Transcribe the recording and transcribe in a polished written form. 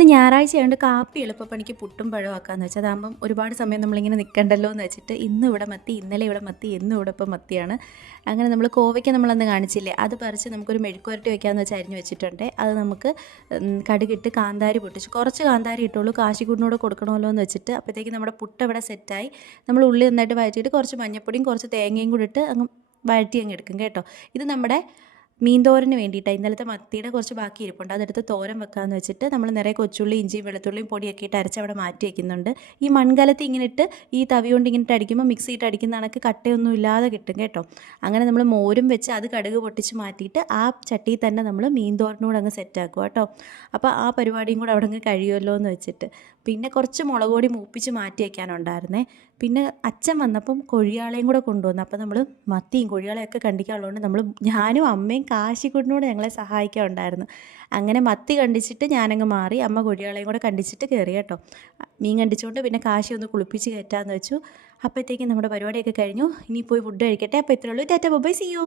ഇന്ന് ഞായറാഴ്ച ആയതുകൊണ്ട് കാപ്പി എളുപ്പപ്പണിക്ക് പുട്ടും പഴവും ആക്കാമെന്ന് വെച്ചാൽ അതാകുമ്പം ഒരുപാട് സമയം നമ്മളിങ്ങനെ നിൽക്കണ്ടല്ലോ എന്ന് വെച്ചിട്ട് ഇന്നും ഇവിടെ മത്തി, ഇന്നലെ ഇവിടെ മത്തി, എന്നും ഇവിടെ ഇപ്പം മത്തിയാണ്. അങ്ങനെ നമ്മൾ കോവയ്ക്ക നമ്മളന്ന് കാണിച്ചില്ലേ, അത് പറിച്ച് നമുക്കൊരു മെഴുക്കുവരട്ടി വയ്ക്കാമെന്ന് വെച്ച് അരിഞ്ഞ് വെച്ചിട്ടുണ്ട്. അത് നമുക്ക് കടുകിട്ട് കാന്താരി പൊട്ടിച്ച് കുറച്ച് കാന്താരി ഇട്ടുള്ളൂ, കാശിക്കൂടിനോട് കൊടുക്കണമല്ലോ എന്ന് വെച്ചിട്ട്. അപ്പോഴത്തേക്ക് നമ്മുടെ പുട്ട് ഇവിടെ സെറ്റായി. നമ്മൾ ഉള്ളി നന്നായിട്ട് വഴറ്റിയിട്ട് കുറച്ച് മഞ്ഞപ്പൊടിയും കുറച്ച് തേങ്ങയും കൂടി ഇട്ട് അങ്ങ് വഴറ്റി അങ്ങ് എടുക്കും കേട്ടോ. ഇത് നമ്മുടെ മീൻ തോരന് വേണ്ടിയിട്ടാണ്. ഇന്നലത്തെ മത്തിയുടെ കുറച്ച് ബാക്കി ഇരിപ്പുണ്ട്, അതെടുത്ത് തോരൻ വെക്കാമെന്ന് വെച്ചിട്ട് നമ്മൾ നിറയെ കൊച്ചുള്ളി, ഇഞ്ചിയും വെളുത്തുള്ളിയും പൊടിയൊക്കെ ഇട്ട് അരച്ച് അവിടെ മാറ്റി വയ്ക്കുന്നുണ്ട്. ഈ മൺകലത്തിൽ ഇങ്ങനെ ഇട്ട് ഈ തവി കൊണ്ട് ഇങ്ങനെ അടിക്കുമ്പോൾ മിക്സിയിട്ട് അടിക്കുന്ന കണക്ക് കട്ടയൊന്നും ഇല്ലാതെ കിട്ടും കേട്ടോ. അങ്ങനെ നമ്മൾ മോരും വെച്ച് അത് കടുക് പൊട്ടിച്ച് മാറ്റിയിട്ട് ആ ചട്ടിയിൽ തന്നെ നമ്മൾ മീൻ തോരനോട് അങ്ങ് സെറ്റാക്കുക കേട്ടോ. അപ്പോൾ ആ പരിപാടിയും കൂടെ അവിടെ അങ്ങ് കഴിയുമല്ലോ എന്ന് വെച്ചിട്ട്. പിന്നെ കുറച്ച് മുളക് പൊടി മൂപ്പിച്ച് മാറ്റി വയ്ക്കാനുണ്ടായിരുന്നേ. പിന്നെ അച്ഛൻ വന്നപ്പം കൊഴിയാളയും കൂടെ കൊണ്ടുവന്നു. അപ്പോൾ നമ്മൾ മത്തിയും കൊഴിയാളയൊക്കെ കണ്ടിക്കാനുള്ളതുകൊണ്ട് ഞാനും അമ്മയും കാശിക്കുട്ടിനോട് ഞങ്ങളെ സഹായിക്കാനുണ്ടായിരുന്നു. അങ്ങനെ മത്തി കണ്ടിച്ചിട്ട് ഞാനങ്ങ് മാറി, അമ്മ കൊഴിയാളയും കൂടെ കണ്ടിച്ചിട്ട് കയറി കേട്ടോ. മീൻ കണ്ടിച്ചുകൊണ്ട് പിന്നെ കാശി ഒന്ന് കുളിപ്പിച്ച് കയറ്റാമെന്ന് വെച്ചു. അപ്പോഴത്തേക്കും നമ്മുടെ പരിപാടിയൊക്കെ കഴിഞ്ഞു. ഇനി പോയി ഫുഡ് കഴിക്കട്ടെ. അപ്പോൾ ഇത്രയേ ഉള്ളൂ. Tata bye, see U.